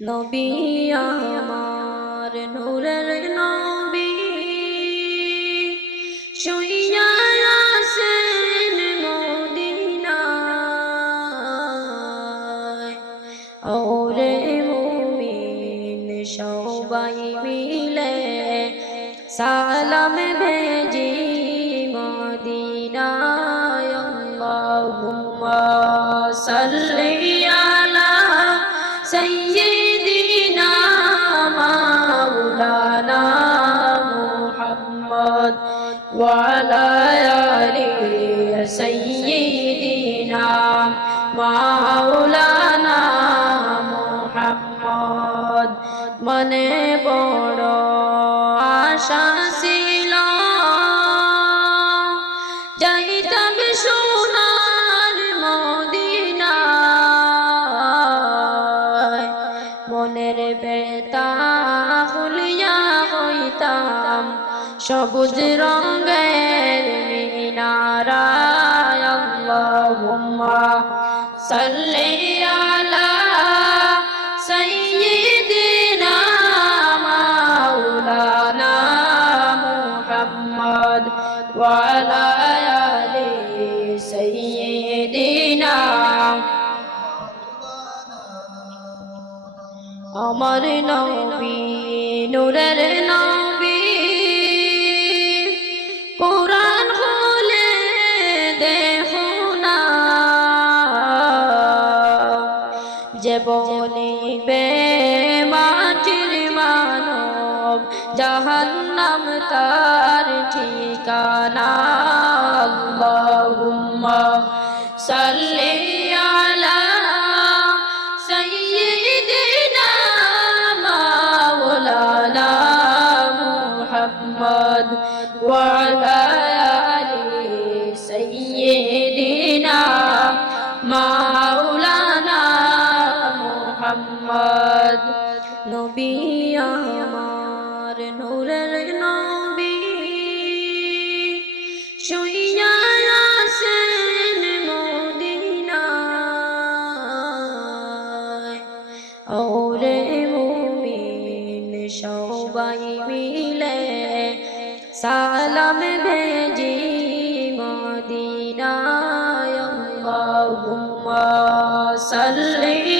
নবী আমার নূরের নবী। শুইয়া আছেন মদিনায়। ওরে মুমিন, সবাই মিলে সালাম ভেজি মদিনায়। আল্লাহুম্মা সাল্লি মুহাম্মদ وعلى آل سيدنا মাওলানা মুহাম্মদ মনে বড় আশা ছিল যাইতাম সোনার মদিনায় মনের বেতা হুলিয়া হইতাম সবুজ রঙের মিনারায় আল্লাহুম্মা সাল্লি আলা সাইয়্যিদিনা মাওলানা মুহাম্মদ ওয়া আলা আলি সাইয়্যিদিনা আমার নবী নূরের যে বলিবে মাটির মানব, জাহান্নাম তার ঠিকানা আল্লাহুম্মা সাল্লি আলা সাইয়্যিদিনা মাওলানা মুহাম্মদ ওয়া আলা আলি সাইয়্যিদিনা মাওলানা নবী, আমার নূরের নবী। শুইয়া আছেন মদিনায়। ওরে মুমিন, সবাই মিলে সালাম ভেজি মদিনায়। আল্লাহুম্মা সাল্লি